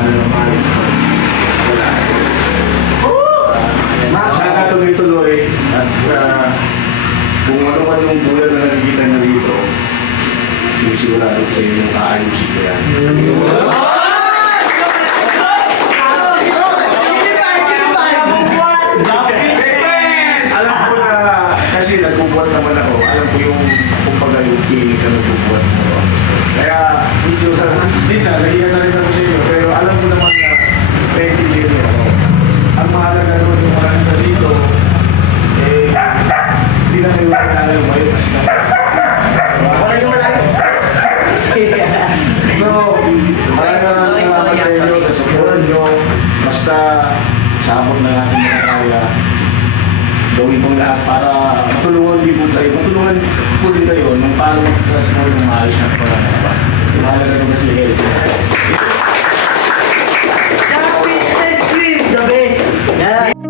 gumagana naman. Wala. Sana tuloy-tuloy at kung ano man yung bulan na nakikita nyo dito, sigurado ko sa inyo yung kaayusin ko yan. Alam ko na, kasi nagbubuhat naman ako, alam ko yung kumbaga yung feeling sa nagbubuhat mo. Kaya, minsan, nahiyan na rin ako sa inyo, pero alam ko naman na 20 years ako. Ang mahalaga naman yung mga nito dito, hindi na kayo kailangan lumayo kasi wala yung malayo. So, maraming salamat sa inyo sa suportan nyo. Basta, sabot na natin mga kaya. Gawin mong lahat para matulungan din po tayo. Matulungan po din tayo nung paano mag-transform ng maayos na para mahalaga naman si Hel. The fitness cream, the best. Yeah.